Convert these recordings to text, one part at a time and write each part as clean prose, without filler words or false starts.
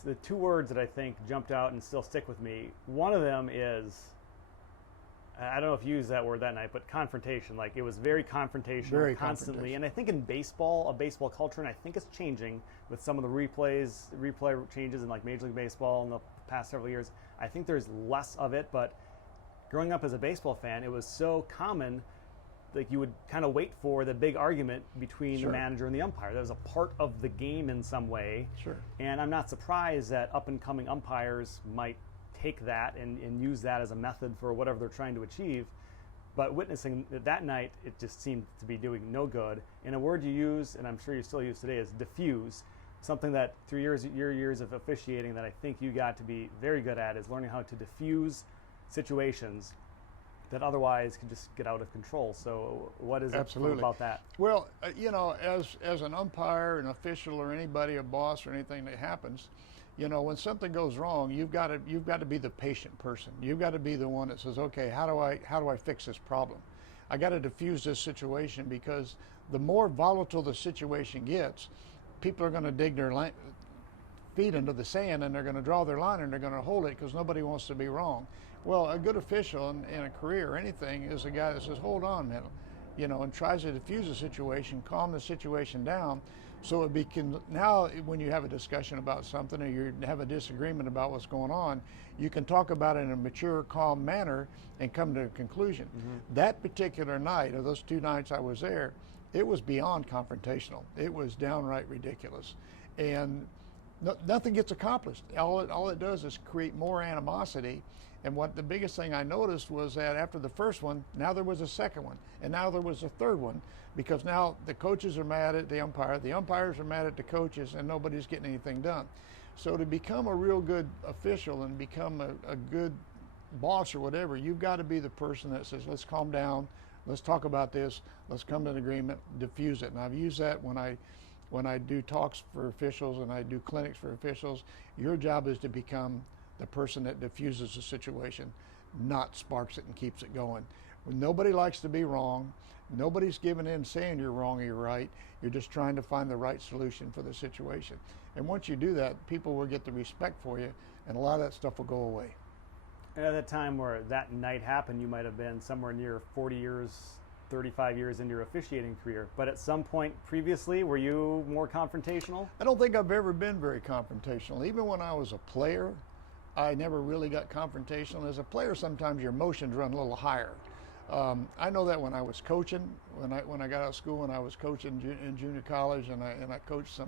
the two words that I think jumped out and still stick with me. One of them is, I don't know if you used that word that night, but confrontation. Like, it was very confrontational, Very constantly. confrontational. And I think in baseball, a baseball culture, and I think it's changing with some of the replay changes in like Major League Baseball in the past several years. I think there's less of it, but growing up as a baseball fan, it was so common. Like, you would kind of wait for the big argument between Sure. the manager and the umpire. That was a part of the game in some way. Sure. And I'm not surprised that up-and-coming umpires might take that and use that as a method for whatever they're trying to achieve. But witnessing that night, it just seemed to be doing no good. And a word you use, and I'm sure you still use today, is diffuse. Something that through your years of officiating that I think you got to be very good at is learning how to diffuse situations that otherwise could just get out of control. So what is it about that? Well, as an umpire, an official, or anybody, a boss, or anything that happens, when something goes wrong, you've got to be the patient person. You've got to be the one that says, okay, how do I fix this problem? I got to diffuse this situation, because the more volatile the situation gets, people are going to dig their feet into the sand, and they're going to draw their line, and they're going to hold it, because nobody wants to be wrong. Well, a good official in a career or anything is a guy that says, hold on, man, and tries to diffuse the situation, calm the situation down. So now when you have a discussion about something, or you have a disagreement about what's going on, you can talk about it in a mature, calm manner and come to a conclusion. Mm-hmm. That particular night, or those 2 nights I was there, it was beyond confrontational. It was downright ridiculous. And nothing gets accomplished. All it does is create more animosity. And what the biggest thing I noticed was that after the first one, now there was a second one, and now there was a third one, because now the coaches are mad at the umpires are mad at the coaches, and nobody's getting anything done. So to become a real good official and become a good boss or whatever, you've got to be the person that says, let's calm down, let's talk about this, let's come to an agreement, diffuse it. And I've used that when I do talks for officials and I do clinics for officials. Your job is to become the person that diffuses the situation, not sparks it and keeps it going. Nobody likes to be wrong. Nobody's giving in saying you're wrong or you're right. You're just trying to find the right solution for the situation. And once you do that, people will get the respect for you, and a lot of that stuff will go away. And at the time where that night happened, you might have been somewhere near 40 years, 35 years into your officiating career. But at some point previously, were you more confrontational? I don't think I've ever been very confrontational. Even when I was a player, I never really got confrontational. As a player, sometimes your emotions run a little higher. I know that when I was coaching, when I got out of school, and I was coaching in junior college, and I coached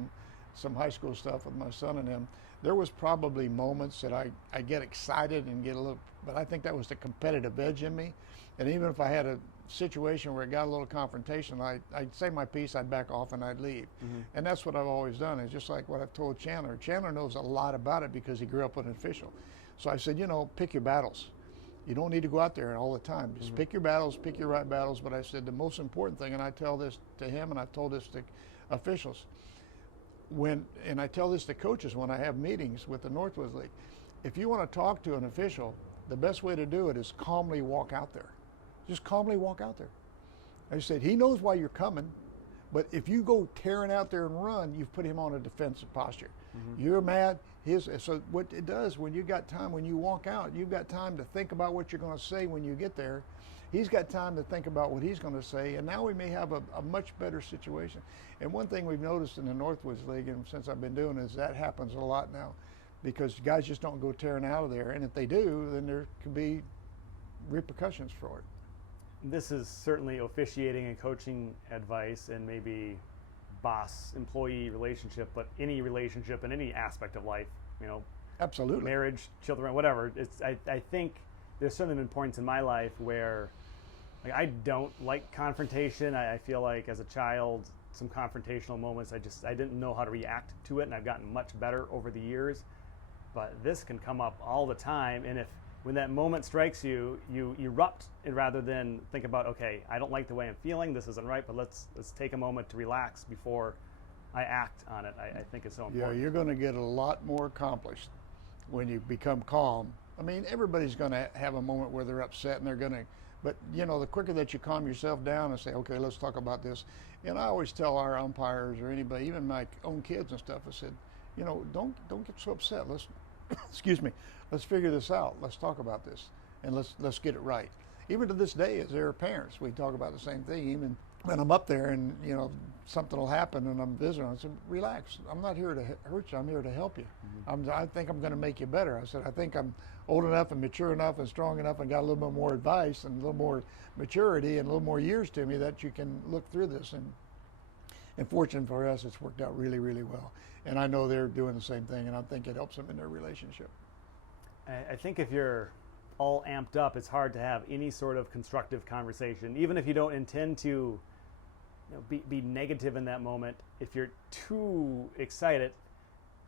some high school stuff with my son and him, there was probably moments that I get excited and get a little, but I think that was the competitive edge in me. And even if I had a situation where it got a little confrontation, I'd say my piece, I'd back off, and I'd leave. Mm-hmm. And that's what I've always done. It's just like what I've told Chandler. Chandler knows a lot about it because he grew up with an official. So I said, pick your battles. You don't need to go out there all the time. Just pick your battles, pick your right battles. But I said the most important thing, and I tell this to him, and I've told this to officials, and I tell this to coaches when I have meetings with the Northwoods League, if you want to talk to an official, the best way to do it is calmly walk out there. Just calmly walk out there. I said, he knows why you're coming, but if you go tearing out there and run, you've put him on a defensive posture. Mm-hmm. You're mad. So what it does, when you got time, when you walk out, you've got time to think about what you're going to say when you get there. He's got time to think about what he's going to say, and now we may have a much better situation. And one thing we've noticed in the Northwoods League, and since I've been doing, is that happens a lot now, because guys just don't go tearing out of there, and if they do, then there could be repercussions for it. This is certainly officiating and coaching advice, and maybe boss-employee relationship, but any relationship in any aspect of life, absolutely, marriage, children, whatever. I think there's certainly been points in my life where, like, I don't like confrontation. I feel like as a child, some confrontational moments, I didn't know how to react to it, and I've gotten much better over the years. But this can come up all the time, and when that moment strikes you, you erupt rather than think about, okay, I don't like the way I'm feeling, this isn't right, but let's take a moment to relax before I act on it. I think it's so important. Yeah, you're going to get a lot more accomplished when you become calm. I mean, everybody's going to have a moment where they're upset, and they're going to, but the quicker that you calm yourself down and say, okay, let's talk about this. And I always tell our umpires or anybody, even my own kids and stuff, I said, don't get so upset. Let's excuse me. Let's figure this out. Let's talk about this, and let's get it right. Even to this day, as their parents, we talk about the same thing. Even when I'm up there and something will happen and I'm visiting, I said, relax. I'm not here to hurt you. I'm here to help you. I think I'm going to make you better. I said, I think I'm old enough and mature enough and strong enough and got a little bit more advice and a little more maturity and a little more years to me that you can look through this. And fortunate for us, it's worked out really, really well. And I know they're doing the same thing, and I think it helps them in their relationship. I think if you're all amped up, it's hard to have any sort of constructive conversation, even if you don't intend to be negative in that moment. If you're too excited,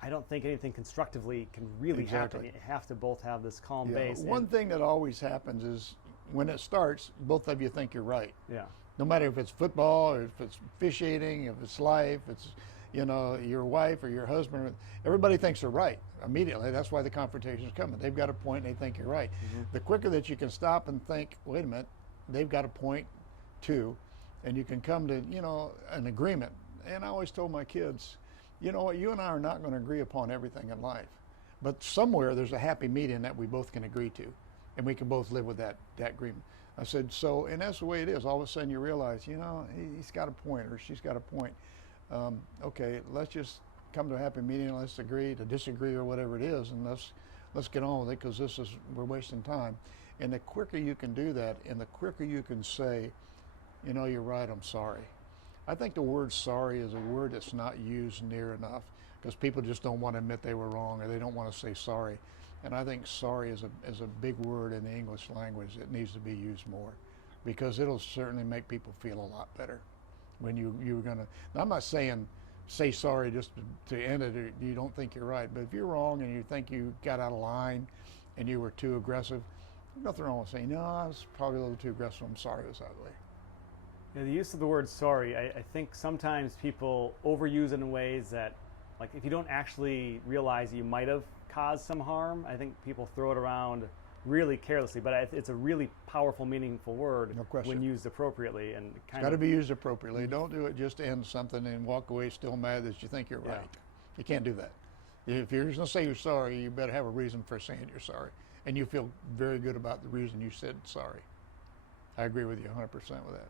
I don't think anything constructively can really happen. You have to both have this calm base. One thing that always happens is when it starts, both of you think you're right. Yeah. No matter if it's football or if it's officiating, if it's life, it's your wife or your husband, everybody thinks they're right immediately. That's why the confrontation is coming. They've got a point and they think you're right. The quicker that you can stop and think, wait a minute, they've got a point too, and you can come to an agreement. And I always told my kids, you know what, you and I are not going to agree upon everything in life, but somewhere there's a happy medium that we both can agree to, and we can both live with that agreement. I said, and that's the way it is. All of a sudden you realize, he's got a point or she's got a point. Okay, let's just come to a happy medium. Let's agree to disagree or whatever it is, and let's get on with it, because we're wasting time. And the quicker you can do that, and the quicker you can say, you're right, I'm sorry. I think the word sorry is a word that's not used near enough, because people just don't want to admit they were wrong, or they don't want to say sorry. And I think sorry is a big word in the English language that needs to be used more, because it'll certainly make people feel a lot better when you're going to. Now, I'm not saying say sorry just to end it, or you don't think you're right, but if you're wrong and you think you got out of line and you were too aggressive, there's nothing wrong with saying, no, I was probably a little too aggressive, I'm sorry it was that way. Yeah, the use of the word sorry, I think sometimes people overuse it in ways that, like, if you don't actually realize you might have caused some harm, I think people throw it around really carelessly, but it's a really powerful, meaningful word when used appropriately. And it's got to be used appropriately. Don't do it just to end something and walk away still mad that you think you're right. You can't do that. If you're just going to say you're sorry, you better have a reason for saying you're sorry, and you feel very good about the reason you said sorry. I agree with you 100% with that.